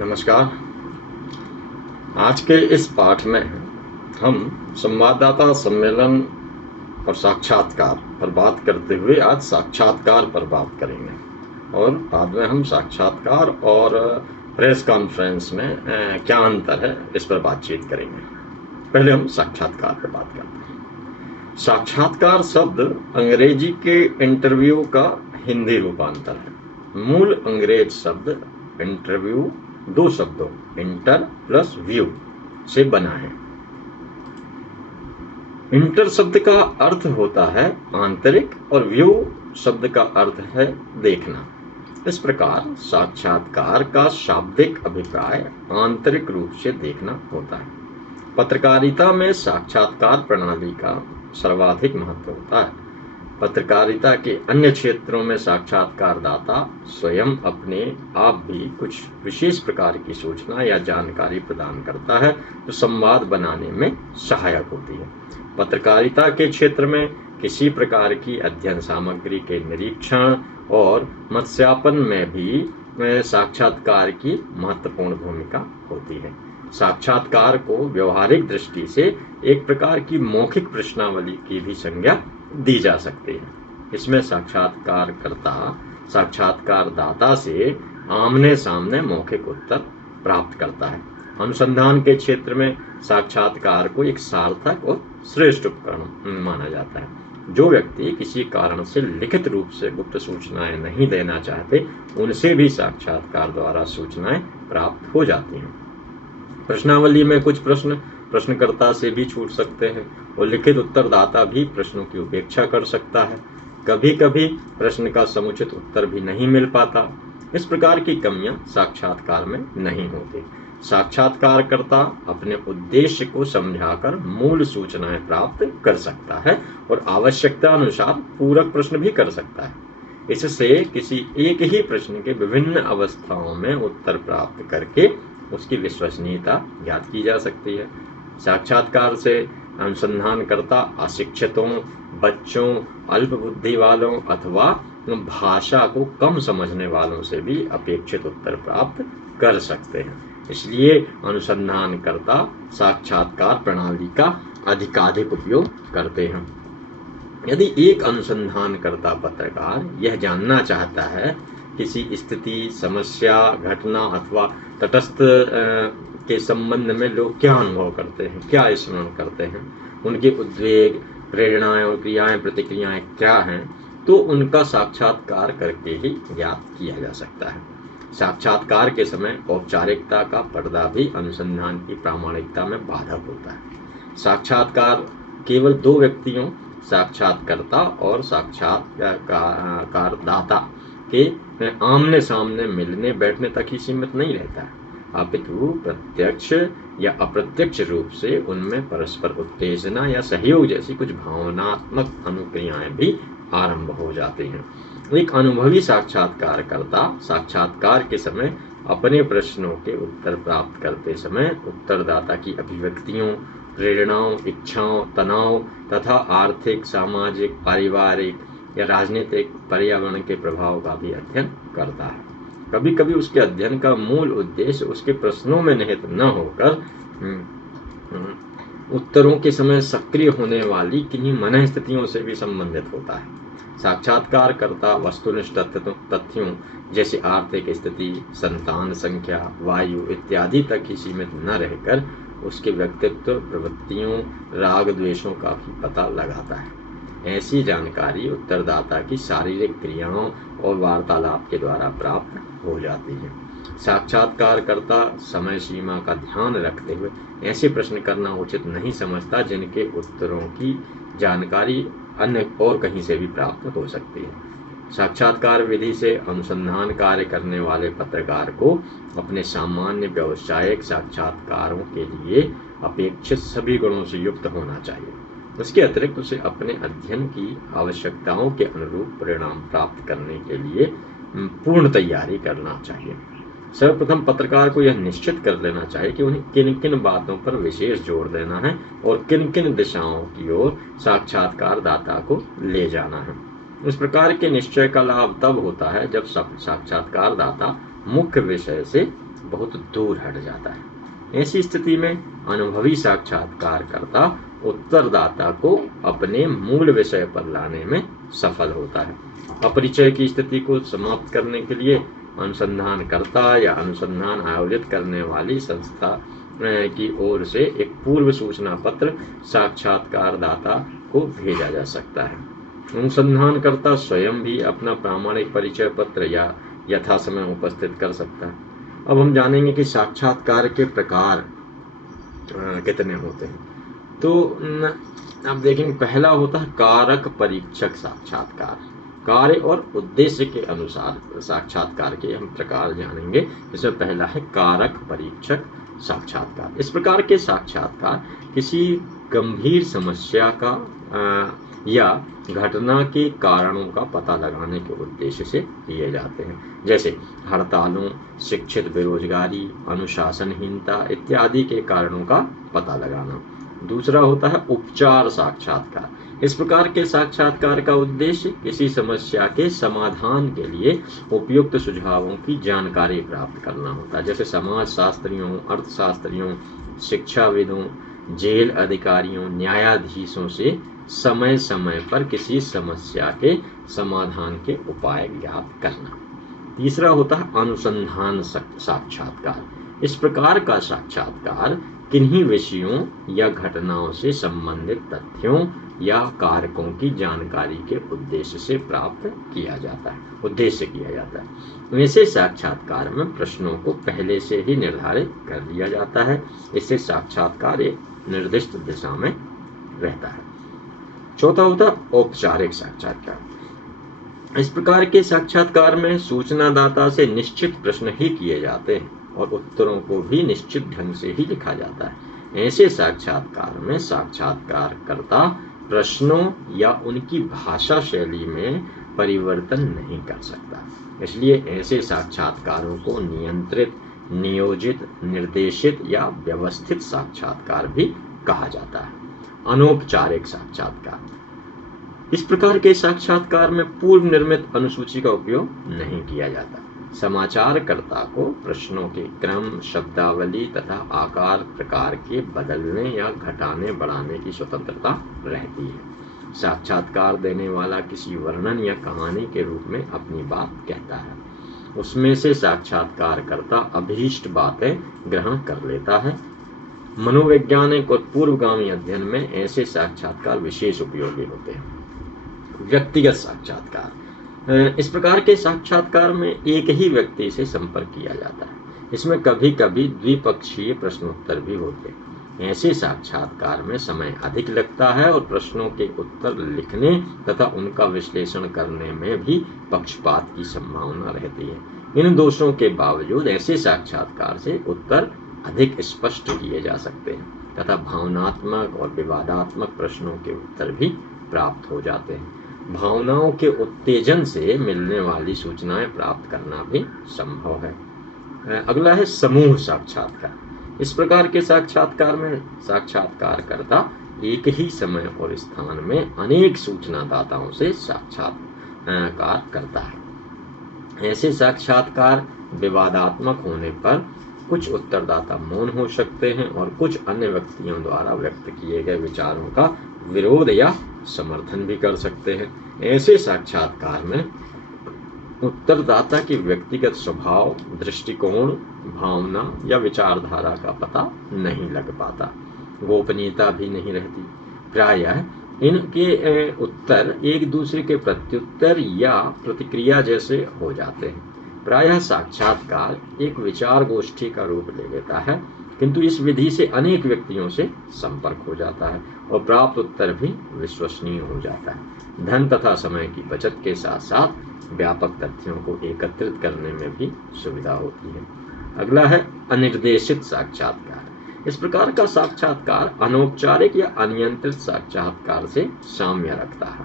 नमस्कार। आज के इस पाठ में हम संवाददाता सम्मेलन और साक्षात्कार पर बात करते हुए आज साक्षात्कार पर बात करेंगे और बाद में हम साक्षात्कार और प्रेस कॉन्फ्रेंस में क्या अंतर है इस पर बातचीत करेंगे। पहले हम साक्षात्कार पर बात करते हैं। साक्षात्कार शब्द अंग्रेजी के इंटरव्यू का हिंदी रूपांतर है। मूल अंग्रेज शब्द इंटरव्यू दो शब्दों इंटर प्लस व्यू से बना है। इंटर शब्द का अर्थ होता है आंतरिक और व्यू शब्द का अर्थ है देखना। इस प्रकार साक्षात्कार का शाब्दिक अभिप्राय आंतरिक रूप से देखना होता है। पत्रकारिता में साक्षात्कार प्रणाली का सर्वाधिक महत्व होता है। पत्रकारिता के अन्य क्षेत्रों में साक्षात्कारदाता स्वयं अपने आप भी कुछ विशेष प्रकार की सूचना या जानकारी प्रदान करता है जो संवाद बनाने में सहायक होती है। पत्रकारिता के क्षेत्र में किसी प्रकार की अध्ययन सामग्री के निरीक्षण और मत्स्यापन में भी साक्षात्कार की महत्वपूर्ण भूमिका होती है। साक्षात्कार को व्यवहारिक दृष्टि से एक प्रकार की मौखिक प्रश्नावली की भी संज्ञा दी जा सकती है। इसमें साक्षात्कारकर्ता साक्षात्कारदाता से आमने सामने मौखिक उत्तर प्राप्त करता है। अनुसंधान के क्षेत्र में साक्षात्कार को एक सार्थक और श्रेष्ठ उपकरण माना जाता है। जो व्यक्ति किसी कारण से लिखित रूप से गुप्त सूचनाएं नहीं देना चाहते उनसे भी साक्षात्कार द्वारा सूचनाएं प्राप्त हो जाती हैं। प्रश्नावली में कुछ प्रश्न प्रश्नकर्ता से भी छूट सकते हैं और लिखित उत्तरदाता भी प्रश्नों की उपेक्षा कर सकता है। कभी कभी प्रश्न का समुचित उत्तर भी नहीं मिल पाता। इस प्रकार की कमियां साक्षात्कार में नहीं होती। साक्षात्कारकर्ता अपने उद्देश्य को समझाकर मूल सूचनाएं प्राप्त कर सकता है और आवश्यकता अनुसार पूरक प्रश्न भी कर सकता है। इससे किसी एक ही प्रश्न के विभिन्न अवस्थाओं में उत्तर प्राप्त करके उसकी विश्वसनीयता ज्ञात की जा सकती है। साक्षात्कार से अनुसंधानकर्ता अशिक्षितों, बच्चों, अल्प बुद्धि वालों अथवा भाषा को कम समझने वालों से भी अपेक्षित उत्तर प्राप्त कर सकते हैं। इसलिए अनुसंधानकर्ता साक्षात्कार प्रणाली का अधिकाधिक उपयोग करते हैं। यदि एक अनुसंधानकर्ता पत्रकार यह जानना चाहता है किसी स्थिति, समस्या, घटना अथवा तटस्थ के संबंध में लोग क्या अनुभव करते हैं, क्या स्मरण करते हैं, उनके उद्वेग, प्रेरणाएं और क्रियाएं, प्रतिक्रियाएं क्या हैं, तो उनका साक्षात्कार करके ही ज्ञात किया जा सकता है। साक्षात्कार के समय औपचारिकता का पर्दा भी अनुसंधान की प्रामाणिकता में बाधक होता है। साक्षात्कार केवल दो व्यक्तियों, साक्षात्कर्ता और साक्षात्कारदाता के आमने सामने मिलने बैठने तक ही सीमित नहीं रहता है, अपितु प्रत्यक्ष या अप्रत्यक्ष रूप से उनमें परस्पर उत्तेजना या सहयोग जैसी कुछ भावनात्मक अनुक्रियाएं भी आरंभ हो जाती हैं। एक अनुभवी साक्षात्कारकर्ता साक्षात्कार के समय अपने प्रश्नों के उत्तर प्राप्त करते समय उत्तरदाता की अभिव्यक्तियों, प्रेरणाओं, इच्छाओं, तनाव तथा आर्थिक, सामाजिक, पारिवारिक या राजनीतिक पर्यावरण के प्रभाव का भी अध्ययन करता है। कभी कभी उसके अध्ययन का मूल उद्देश्य उसके प्रश्नों में निहित न होकर उत्तरों के समय सक्रिय होने वाली किन्हीं मन स्थितियों से भी संबंधित होता है। साक्षात्कारकर्ता वस्तुनिष्ठ तथ्यों जैसे आर्थिक स्थिति, संतान संख्या, वायु इत्यादि तक ही सीमित न रहकर उसके व्यक्तित्व, प्रवृत्तियों, राग द्वेषों का भी पता लगाता है। ऐसी जानकारी उत्तरदाता की शारीरिक क्रियाओं और वार्तालाप के द्वारा प्राप्त हो जाती है। साक्षात्कारकर्ता समय सीमा का ध्यान रखते हुए ऐसे प्रश्न करना उचित नहीं समझता जिनके उत्तरों की जानकारी अन्य और कहीं से भी प्राप्त हो सकती है। साक्षात्कार विधि से अनुसंधान कार्य करने वाले पत्रकार को अपने सामान्य व्यावसायिक साक्षात्कारों के लिए अपेक्षित सभी गुणों से युक्त होना चाहिए। इसके अतिरिक्त उसे अपने अध्ययन की आवश्यकताओं के अनुरूप परिणाम प्राप्त करने के लिए पूर्ण तैयारी करना चाहिए। सर्वप्रथम पत्रकार को यह निश्चित कर लेना चाहिए कि उन्हें किन किन बातों पर विशेष जोर देना है और किन किन दिशाओं की ओर साक्षात्कारदाता को ले जाना है। इस प्रकार के निश्चय का लाभ तब होता है जब साक्षात्कारदाता मुख्य विषय से बहुत दूर हट जाता है। ऐसी स्थिति में अनुभवी साक्षात्कारकर्ता उत्तरदाता को अपने मूल विषय पर लाने में सफल होता है। अपरिचय की स्थिति को समाप्त करने के लिए अनुसंधानकर्ता या अनुसंधान आयोजित करने वाली संस्था की ओर से एक पूर्व सूचना पत्र साक्षात्कारदाता को भेजा जा सकता है। अनुसंधानकर्ता स्वयं भी अपना प्रामाणिक परिचय पत्र या यथा समय उपस्थित कर सकता है। अब हम जानेंगे कि साक्षात्कार के प्रकार कितने होते हैं। तो अब देखेंगे, पहला होता है कारक परीक्षक साक्षात्कार। कार्य और उद्देश्य के अनुसार साक्षात्कार के हम प्रकार जानेंगे। इसमें पहला है कारक परीक्षक साक्षात्कार। इस प्रकार के साक्षात्कार किसी गंभीर समस्या का या घटना के कारणों का पता लगाने के उद्देश्य से किए जाते हैं, जैसे हड़तालों, शिक्षित बेरोजगारी, अनुशासनहीनता इत्यादि के कारणों का पता लगाना। दूसरा होता है उपचार साक्षात्कार। इस प्रकार के साक्षात्कार का उद्देश्य किसी समस्या के समाधान के लिए उपयुक्त सुझावों की जानकारी प्राप्त करना होता है, जैसे समाजशास्त्रियों, अर्थशास्त्रियों, शिक्षाविदों, जेल अधिकारियों, न्यायाधीशों से समय समय पर किसी समस्या के समाधान के उपाय ज्ञात करना। तीसरा होता है अनुसंधान साक्षात्कार। इस प्रकार का साक्षात्कार किन्हीं विषयों या घटनाओं से संबंधित तथ्यों या कारकों की जानकारी के उद्देश्य से किया जाता है। ऐसे साक्षात्कार में प्रश्नों को पहले से ही निर्धारित कर लिया जाता है। इससे साक्षात्कार एक निर्दिष्ट दिशा में रहता है। चौथा होता है औपचारिक साक्षात्कार। इस प्रकार के साक्षात्कार में सूचनादाता से निश्चित प्रश्न ही किए जाते हैं और उत्तरों को भी निश्चित ढंग से ही लिखा जाता है। ऐसे साक्षात्कार में साक्षात्कारकर्ता प्रश्नों या उनकी भाषा शैली में परिवर्तन नहीं कर सकता। इसलिए ऐसे साक्षात्कारों को नियंत्रित, नियोजित, निर्देशित या व्यवस्थित साक्षात्कार भी कहा जाता है। अनौपचारिक साक्षात्कार। इस प्रकार के साक्षात्कार में पूर्व निर्मित अनुसूची का उपयोग नहीं किया जाता। समाचारकर्ता को प्रश्नों के क्रम, शब्दावली तथा आकार प्रकार के बदलने या घटाने बढ़ाने की स्वतंत्रता रहती है। साक्षात्कार देने वाला किसी वर्णन या कहानी के रूप में अपनी बात कहता है। उसमें से साक्षात्कारकर्ता अभीष्ट बातें ग्रहण कर लेता है। मनोवैज्ञानिक और पूर्वगामी अध्ययन में ऐसे साक्षात्कार विशेष उपयोगी होते हैं। व्यक्तिगत साक्षात्कार। इस प्रकार के साक्षात्कार में एक ही व्यक्ति से संपर्क किया जाता है। इसमें कभी कभी द्विपक्षीय प्रश्नोत्तर भी होते हैं। ऐसे साक्षात्कार में समय अधिक लगता है और प्रश्नों के उत्तर लिखने तथा उनका विश्लेषण करने में भी पक्षपात की संभावना रहती है। इन दोषों के बावजूद ऐसे साक्षात्कार से उत्तर अधिक स्पष्ट किए जा सकते हैं तथा भावनात्मक और विवादात्मक प्रश्नों के उत्तर भी प्राप्त हो जाते हैं। भावनाओं के उत्तेजन से मिलने वाली सूचनाएं प्राप्त करना भी संभव है। अगला है समूह साक्षात्कार। इस प्रकार के साक्षात्कार में साक्षात्कारकर्ता एक ही समय और स्थान में अनेक सूचनादाताओं से साक्षात्कार करता है। ऐसे साक्षात्कार विवादात्मक होने पर कुछ उत्तरदाता मौन हो सकते हैं और कुछ अन्य व्यक्तियों द्वारा व्यक्त किए गए विचारों का विरोध या समर्थन भी कर सकते हैं। ऐसे साक्षात्कार में उत्तरदाता की व्यक्तिगत स्वभाव, दृष्टिकोण, भावना या विचारधारा का पता नहीं लग पाता। गोपनीयता भी नहीं रहती। प्रायः इनके उत्तर एक दूसरे के प्रत्युत्तर या प्रतिक्रिया जैसे हो जाते हैं। प्रायः साक्षात्कार एक विचार गोष्ठी का रूप ले लेता है, किंतु इस विधि से अनेक व्यक्तियों से संपर्क हो जाता है और प्राप्त उत्तर भी विश्वसनीय हो जाता है। धन तथा समय की बचत के साथ साथ व्यापक तथ्यों को एकत्रित करने में भी सुविधा होती है। अगला है अनिर्देशित साक्षात्कार। इस प्रकार का साक्षात्कार अनौपचारिक या अनियंत्रित साक्षात्कार से साम्य रखता है।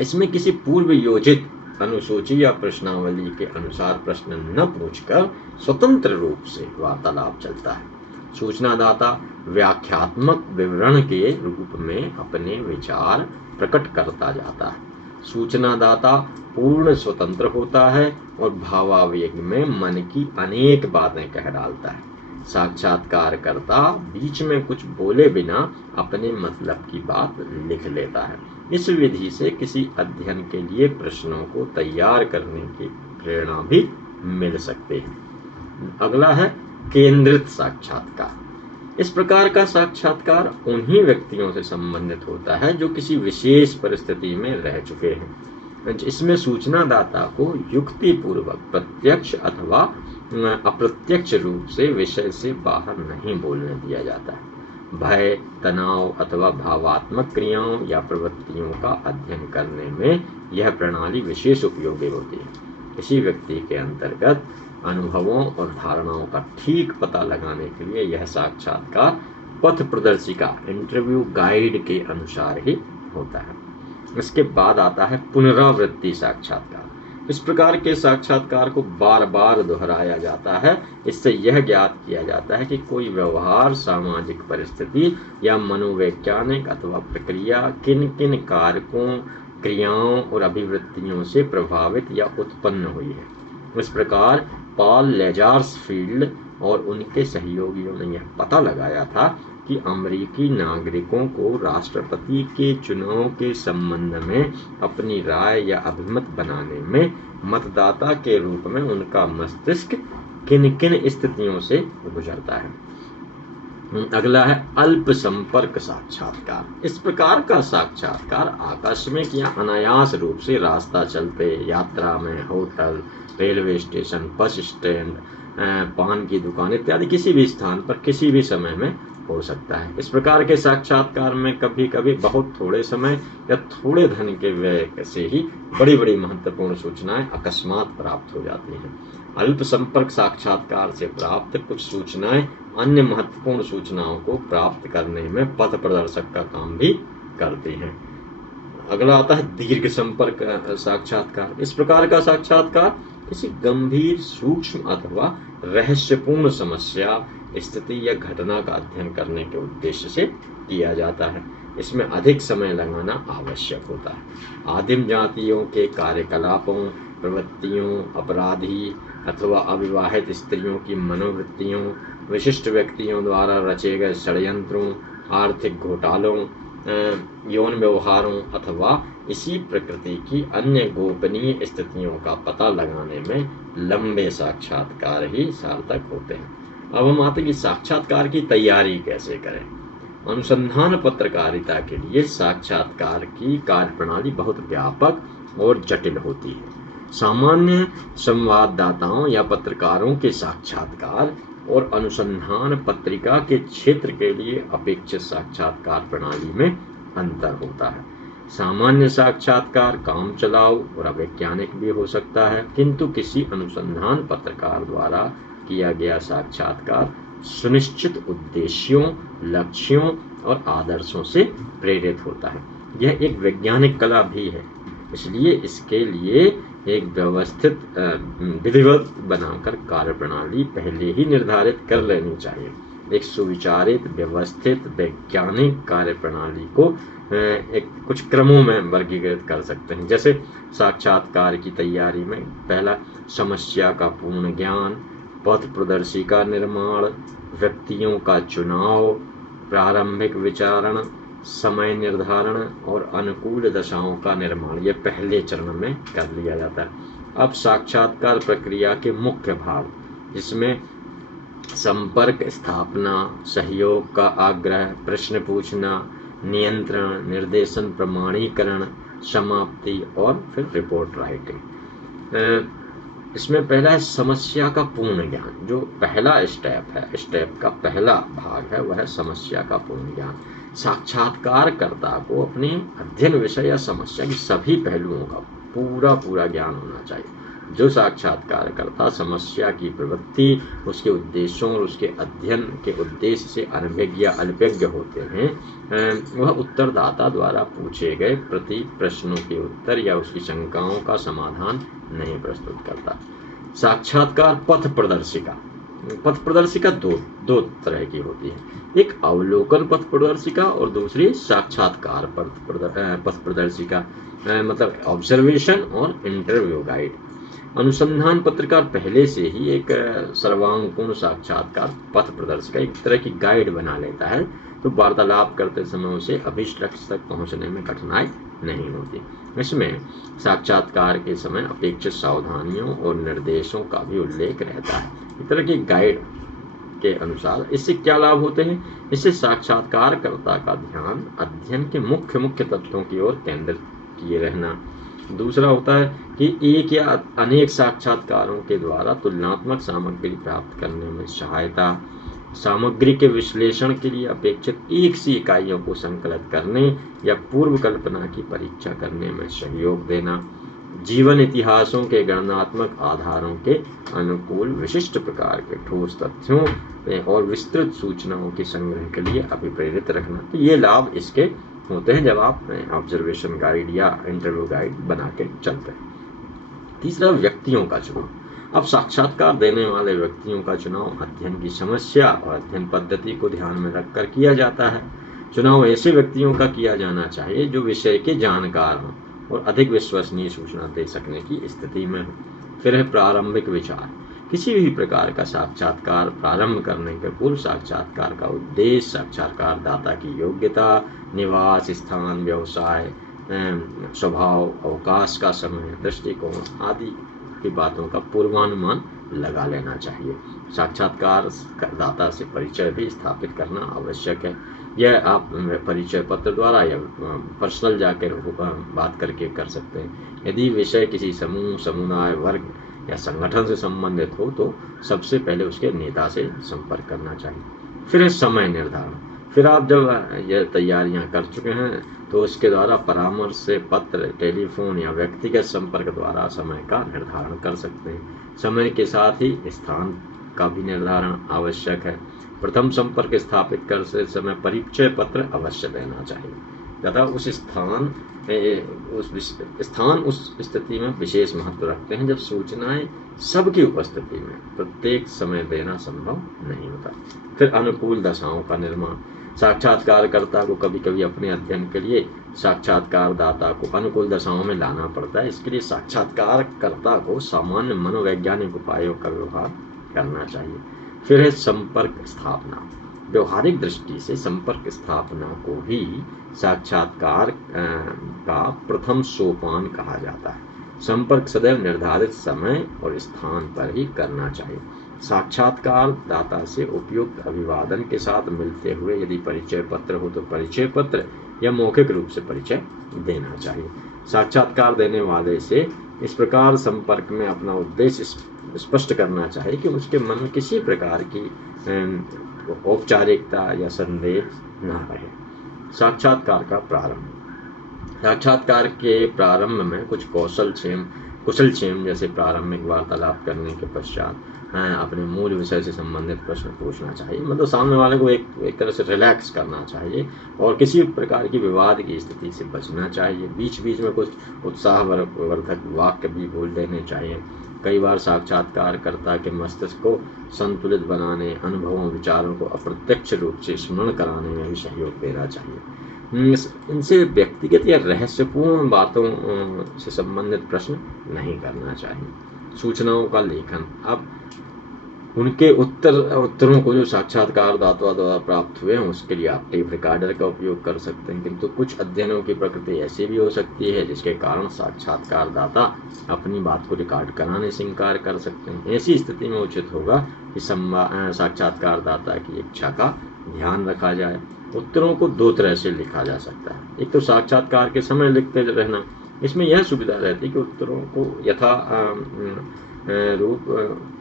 इसमें किसी पूर्व योजित अनुसूची या प्रश्नावली के अनुसार प्रश्न न पूछकर स्वतंत्र रूप से वार्तालाप चलता है। सूचनादाता व्याख्यात्मक विवरण के रूप में अपने विचार प्रकट करता जाता है। सूचनादाता पूर्ण स्वतंत्र होता है और भावावेग में मन की अनेक बातें कह डालता है। साक्षात्कारकर्ता बीच में कुछ बोले बिना अपने मतलब की बात लिख लेता है। इस विधि से किसी अध्ययन के लिए प्रश्नों को तैयार करने की प्रेरणा भी मिल सकती है। अगला है केंद्रित साक्षात्कार। इस प्रकार का साक्षात्कार उन्हीं व्यक्तियों से संबंधित होता है जो किसी विशेष परिस्थिति में रह चुके हैं। इसमें सूचनादाता को युक्तिपूर्वक प्रत्यक्ष अथवा अप्रत्यक्ष रूप से विषय से बाहर नहीं बोलने दिया जाता है। भय, तनाव अथवा भावात्मक क्रियाओं या प्रवृत्तियों का अध्ययन करने में यह प्रणाली विशेष उपयोगी होती है। किसी व्यक्ति के अंतर्गत अनुभवों और धारणाओं का ठीक पता लगाने के लिए यह साक्षात्कार पथ प्रदर्शिका इंटरव्यू गाइड के अनुसार ही होता है। इसके बाद आता है पुनरावृत्ति साक्षात्कार। इस प्रकार के साक्षात्कार को बार बार दोहराया जाता है। इससे यह ज्ञात किया जाता है कि कोई व्यवहार, सामाजिक परिस्थिति या मनोवैज्ञानिक अथवा प्रक्रिया किन किन कारकों, क्रियाओं और अभिवृत्तियों से प्रभावित या उत्पन्न हुई है। इस प्रकार पॉल लेजार्सफील्ड और उनके सहयोगियों ने यह पता लगाया था कि अमेरिकी नागरिकों को राष्ट्रपति के चुनाव के संबंध में अपनी राय या अभिमत बनाने में मतदाता के रूप में उनका मस्तिष्क किन किन स्थितियों से गुजरता है। अगला है अल्प संपर्क साक्षात्कार। इस प्रकार का साक्षात्कार आकस्मिक या अनायास रूप से रास्ता चलते, यात्रा में, hotel, railway station, bus stand, पान की दुकान इत्यादि किसी भी स्थान पर किसी भी समय में हो सकता है। इस प्रकार के साक्षात्कार में कभी कभी बहुत थोड़े समय या थोड़े धन के व्यय से ही बड़ी बड़ी महत्वपूर्ण सूचनाएं अकस्मात प्राप्त हो जाती हैं। अल्प संपर्क साक्षात्कार से प्राप्त कुछ सूचनाएं अन्य महत्वपूर्ण सूचनाओं को प्राप्त करने में पथ प्रदर्शक का काम भी करती हैं। अगला आता है दीर्घ संपर्क साक्षात्कार। इस प्रकार का साक्षात्कार किसी गंभीर, सूक्ष्म अथवा रहस्यपूर्ण समस्या, स्थिति या घटना का अध्ययन करने के उद्देश्य से किया जाता है। इसमें अधिक समय लगाना आवश्यक होता है। आदिम जातियों के कार्यकलापों, प्रवृत्तियों, अपराधी अथवा अविवाहित स्त्रियों की मनोवृत्तियों, विशिष्ट व्यक्तियों द्वारा रचे गए षड्यंत्रों, आर्थिक घोटालों, यौन व्यवहारों अथवा इसी प्रकृति की अन्य गोपनीय स्थितियों का पता लगाने में लंबे साक्षात्कार ही सार्थक होते हैं। अब हम आते हैं कि साक्षात्कार की तैयारी कैसे करें। अनुसंधान पत्रकारिता के लिए साक्षात्कार की कार्यप्रणाली बहुत व्यापक और जटिल होती है। सामान्य संवाददाताओं या पत्रकारों के साक्षात्कार और अनुसंधान पत्रिका के क्षेत्र के लिए अपेक्षित साक्षात्कार प्रणाली में अंतर होता है। सामान्य साक्षात्कार काम चलाऊ और अवैज्ञानिक भी हो सकता है, किंतु किसी अनुसंधान पत्रकार द्वारा किया गया साक्षात्कार सुनिश्चित उद्देश्यों, लक्ष्यों और आदर्शों से प्रेरित होता है। यह एक वैज्ञानिक कला भी है, इसलिए इसके लिए एक व्यवस्थित विधिवत बनाकर कार्यप्रणाली पहले ही निर्धारित कर लेनी चाहिए। एक सुविचारित, व्यवस्थित वैज्ञानिक कार्यप्रणाली को एक कुछ क्रमों में वर्गीकृत कर सकते हैं। जैसे साक्षात्कार की तैयारी में पहला समस्या का पूर्ण ज्ञान, पथ प्रदर्शी का निर्माण, व्यक्तियों का चुनाव, प्रारंभिक विचारण, समय निर्धारण और अनुकूल दशाओं का निर्माण, ये पहले चरण में कर लिया जाता है। अब साक्षात्कार प्रक्रिया के मुख्य भाग, जिसमें संपर्क स्थापना, सहयोग का आग्रह, प्रश्न पूछना, नियंत्रण, निर्देशन, प्रमाणीकरण, समाप्ति और फिर रिपोर्ट राइटिंग। इसमें पहला है समस्या का पूर्ण ज्ञान। जो पहला स्टेप है, स्टेप का पहला भाग है, वह है समस्या का पूर्ण ज्ञान। साक्षात्कारकर्ता को अपने अध्ययन विषय या समस्या के सभी पहलुओं का पूरा ज्ञान होना चाहिए। जो साक्षात्कारकर्ता समस्या की प्रवृत्ति, उसके उद्देश्यों और उसके अध्ययन के उद्देश्य से अनभिज्ञ या अल्पज्ञ होते हैं, वह उत्तरदाता द्वारा पूछे गए प्रति प्रश्नों के उत्तर या उसकी शंकाओं का समाधान नहीं प्रस्तुत करता। साक्षात्कार पथ प्रदर्शिका। पथ प्रदर्शिका दो तरह की होती है, एक अवलोकन पथ प्रदर्शिका और दूसरी साक्षात्कार पथ प्रदर्शिका, मतलब ऑब्जर्वेशन और इंटरव्यू गाइड। अनुसंधान पत्रकार पहले से ही एक सर्वांगपूर्ण साक्षात्कार पथ प्रदर्शिका, एक तरह की गाइड बना लेता है, तो वार्तालाप करते समय उसे अभीष्ट लक्ष्य तक पहुंचने में कठिनाई नहीं होती। इसमें साक्षात्कार के समय अपेक्षित सावधानियों और निर्देशों का भी उल्लेख रहता है। इस तरह की गाइड के अनुसार इससे क्या लाभ होते हैं? इससे साक्षात्कारकर्ता का ध्यान अध्ययन के मुख्य तत्वों की ओर केंद्रित किए रहना। दूसरा होता है कि एक या अनेक साक्षात्कारों के द्वारा तुलनात्मक सामग्री प्राप्त करने में सहायता, सामग्री के विश्लेषण के लिए अपेक्षित एक सी इकाइयों को संकलित करने या पूर्व कल्पना की परीक्षा करने में सहयोग देना, जीवन इतिहासों के गणनात्मक आधारों के अनुकूल विशिष्ट प्रकार के ठोस तथ्यों और विस्तृत सूचनाओं के संग्रह के लिए अभिप्रेरित रखना। तो ये लाभ इसके होते हैं जब आप ऑब्जर्वेशन गाइड या इंटरव्यू गाइड बना के चलते हैं। तीसरा, व्यक्तियों का चुनाव। अब साक्षात्कार देने वाले व्यक्तियों का चुनाव अध्ययन की समस्या और अध्ययन पद्धति को ध्यान में रखकर किया जाता है। चुनाव ऐसे व्यक्तियों का किया जाना चाहिए जो विषय के जानकार हों और अधिक विश्वसनीय सूचना दे सकने की स्थिति में हो। फिर है प्रारंभिक विचार। किसी भी प्रकार का साक्षात्कार प्रारंभ करने के पूर्व साक्षात्कार का उद्देश्य, साक्षात्कारदाता की योग्यता, निवास स्थान, व्यवसाय, स्वभाव, अवकाश का समय, दृष्टिकोण आदि की बातों का पूर्वानुमान लगा लेना चाहिए। साक्षात्कारदाता से परिचय भी स्थापित करना आवश्यक है। यह आप परिचय पत्र द्वारा या पर्सनल जाकर बात करके कर सकते हैं। यदि विषय किसी समूह, समुदाय, वर्ग या संगठन से संबंधित हो तो सबसे पहले उसके नेता से संपर्क करना चाहिए। फिर समय निर्धारण। फिर आप जब यह तैयारियां कर चुके हैं तो उसके द्वारा परामर्श से, पत्र, टेलीफोन या व्यक्तिगत संपर्क द्वारा समय का निर्धारण कर सकते हैं। समय के साथ ही स्थान का भी निर्धारण आवश्यक है। प्रथम संपर्क स्थापित करते समय परिचय पत्र अवश्य देना चाहिए तथा उस स्थान उस स्थिति में विशेष महत्व रखते हैं जब सूचनाएं सबकी उपस्थिति में प्रत्येक समय देना संभव नहीं होता। फिर अनुकूल दशाओं का निर्माण। साक्षात्कारकर्ता को कभी कभी अपने अध्ययन के लिए साक्षात्कारदाता को अनुकूल दशाओं में लाना पड़ता है। इसके लिए साक्षात्कारकर्ता को सामान्य मनोवैज्ञानिक उपायों का व्यवहार करना चाहिए। फिर है संपर्क स्थापना। व्यवहारिक दृष्टि से संपर्क स्थापना को भी साक्षात्कार का प्रथम सोपान कहा जाता है। संपर्क सदैव निर्धारित समय और स्थान पर ही करना चाहिए। साक्षात्कारदाता से उपयुक्त अभिवादन के साथ मिलते हुए यदि परिचय पत्र हो तो परिचय पत्र या मौखिक रूप से परिचय देना चाहिए। साक्षात्कार देने वाले से इस प्रकार संपर्क में अपना उद्देश्य स्पष्ट करना चाहिए कि उसके मन में किसी प्रकार की औपचारिकता या संदेह न रहे। साक्षात्कार का प्रारंभ। साक्षात्कार के प्रारंभ में कुछ कुशल क्षेम जैसे प्रारंभिक वार्तालाप करने के पश्चात अपने मूल विषय से संबंधित प्रश्न पूछना चाहिए। मतलब सामने वाले को एक तरह से रिलैक्स करना चाहिए और किसी प्रकार की विवाद की स्थिति से बचना चाहिए। बीच बीच में कुछ उत्साहवर्धक वाक्य भी बोल देने चाहिए। कई बार साक्षात्कारकर्ता के मस्तिष्क को संतुलित बनाने, अनुभवों, विचारों को अप्रत्यक्ष रूप से स्मरण कराने में भी सहयोग देना चाहिए। इनसे व्यक्तिगत या रहस्यपूर्ण बातों से संबंधित प्रश्न नहीं करना चाहिए। सूचनाओं का लेखन। अब उनके उत्तरों को जो साक्षात्कारदाता द्वारा प्राप्त हुए हैं उसके लिए आप टेप रिकॉर्डर का उपयोग कर सकते हैं, किंतु कुछ अध्ययनों की प्रकृति ऐसी भी हो सकती है जिसके कारण साक्षात्कारदाता अपनी बात को रिकॉर्ड कराने से इनकार कर सकते हैं। ऐसी स्थिति में उचित होगा कि साक्षात्कारदाता की इच्छा का ध्यान रखा जाए। उत्तरों को दो तरह से लिखा जा सकता है। एक तो साक्षात्कार के समय लिखते रहना, इसमें यह सुविधा रहती है कि उत्तरों को यथा रूप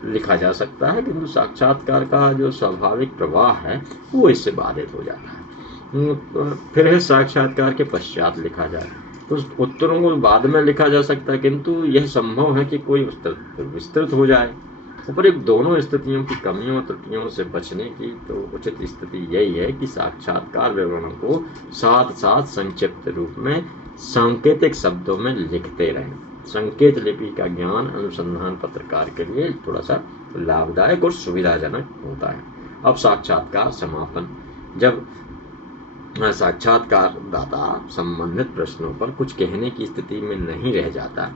लिखा जा सकता है, किंतु साक्षात्कार का जो स्वाभाविक प्रवाह है वो इससे बाधित हो जाता है। फिर है साक्षात्कार के पश्चात लिखा जाए, तो उत्तरों को बाद में लिखा जा सकता है, किंतु यह संभव है कि कोई विस्तृत हो जाए। उपरोक्त दोनों स्थितियों की कमियों त्रुटियों से बचने की तो उचित स्थिति यही है कि साक्षात्कार विवरणों को साथ साथ संक्षिप्त रूप में सांकेतिक शब्दों में लिखते रहें। संकेत लिपि का ज्ञान अनुसंधान पत्रकार के लिए थोड़ा सा लाभदायक और सुविधाजनक होता है। अब साक्षात्कार समापन। जब साक्षात्कारदाता संबंधित प्रश्नों पर कुछ कहने की स्थिति में नहीं रह जाता,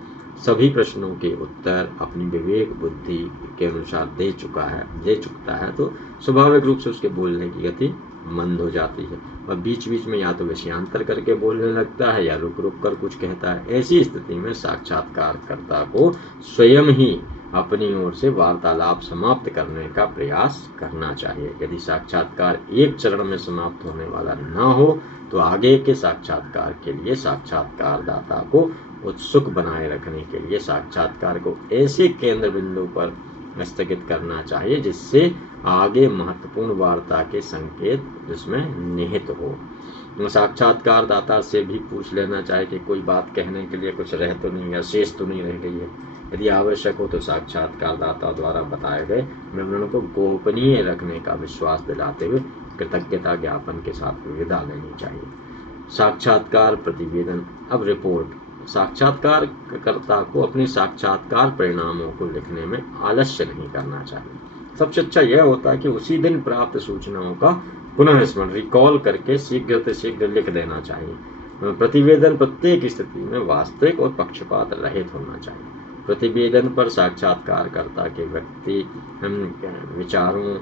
सभी प्रश्नों के उत्तर अपनी विवेक बुद्धि के अनुसार दे चुकता है, तो स्वाभाविक रूप से उसके बोलने की गति मंद हो जाती है और बीच बीच में या तो विषयांतर करके बोलने लगता है या रुक रुक कर कुछ कहता है। ऐसी स्थिति में साक्षात्कारकर्ता को स्वयं ही अपनी ओर से वार्तालाप समाप्त करने का प्रयास करना चाहिए। यदि साक्षात्कार एक चरण में समाप्त होने वाला न हो तो आगे के साक्षात्कार के लिए साक्षात्कारदाता को उत्सुक बनाए रखने के लिए साक्षात्कार को ऐसे केंद्र बिंदु पर स्थगित करना चाहिए जिससे आगे महत्वपूर्ण वार्ता के संकेत जिसमें निहित हो। साक्षात्कारदाता से भी पूछ लेना चाहिए कि कोई बात कहने के लिए कुछ रह तो नहीं या शेष तो नहीं रह गई है। यदि आवश्यक हो तो साक्षात्कारदाता द्वारा बताए गए विवरण को गोपनीय रखने का विश्वास दिलाते हुए कृतज्ञता ज्ञापन के साथ विदा लेनी चाहिए। साक्षात्कार प्रतिवेदन। अब रिपोर्ट। साक्षात्कारकर्ता को अपने साक्षात्कार परिणामों को लिखने में आलस्य नहीं करना चाहिए। सबसे अच्छा यह होता है कि उसी दिन प्राप्त सूचनाओं का पुनः स्मरण रिकॉल करके शीघ्र से शीघ्र लिख देना चाहिए। प्रतिवेदन प्रत्येक स्थिति में वास्तविक और पक्षपात रहित होना चाहिए। प्रतिवेदन पर साक्षात्कारकर्ता के व्यक्ति विचारों,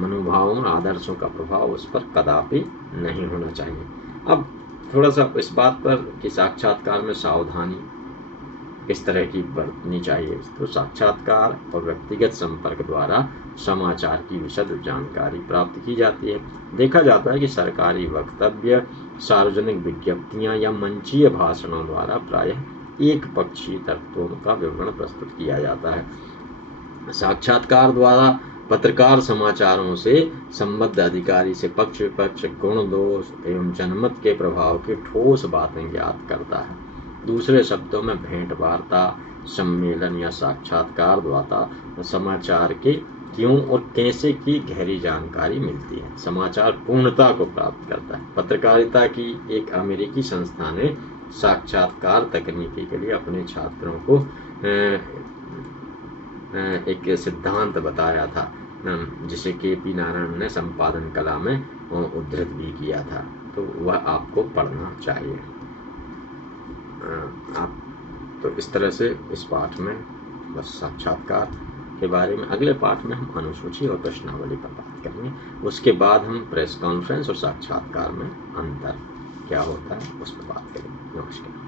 मनोभावों और आदर्शों का प्रभाव उस पर कदापि नहीं होना चाहिए। अब थोड़ा सा इस बात पर कि साक्षात्कार में सावधानी किस तरह की बरतनी चाहिए। तो साक्षात्कार और व्यक्तिगत संपर्क द्वारा समाचार की विशद जानकारी प्राप्त की जाती है। देखा जाता है कि सरकारी वक्तव्य, सार्वजनिक विज्ञप्तियां या मंचीय भाषणों द्वारा प्रायः एक पक्षीय तत्वों का विवरण प्रस्तुत किया जाता है। साक्षात्कार द्वारा पत्रकार समाचारों से संबद्ध अधिकारी से पक्ष विपक्ष, गुण दोष एवं जनमत के प्रभाव की ठोस बातें ज्ञात करता है। दूसरे शब्दों में भेंट वार्ता, सम्मेलन या साक्षात्कार द्वारा समाचार के क्यों और कैसे की गहरी जानकारी मिलती है। समाचार पूर्णता को प्राप्त करता है। पत्रकारिता की एक अमेरिकी संस्था ने साक्षात्कार तकनीकी के लिए अपने छात्रों को एक सिद्धांत बताया था जिसे के.पी. नारायण ने संपादन कला में उद्धृत भी किया था, तो वह आपको पढ़ना चाहिए। आप तो इस तरह से इस पाठ में बस साक्षात्कार के बारे में, अगले पाठ में हम अनुसूची और प्रश्नावली पर बात करेंगे। उसके बाद हम प्रेस कॉन्फ्रेंस और साक्षात्कार में अंतर क्या होता है उस पर बात करेंगे। नमस्कार।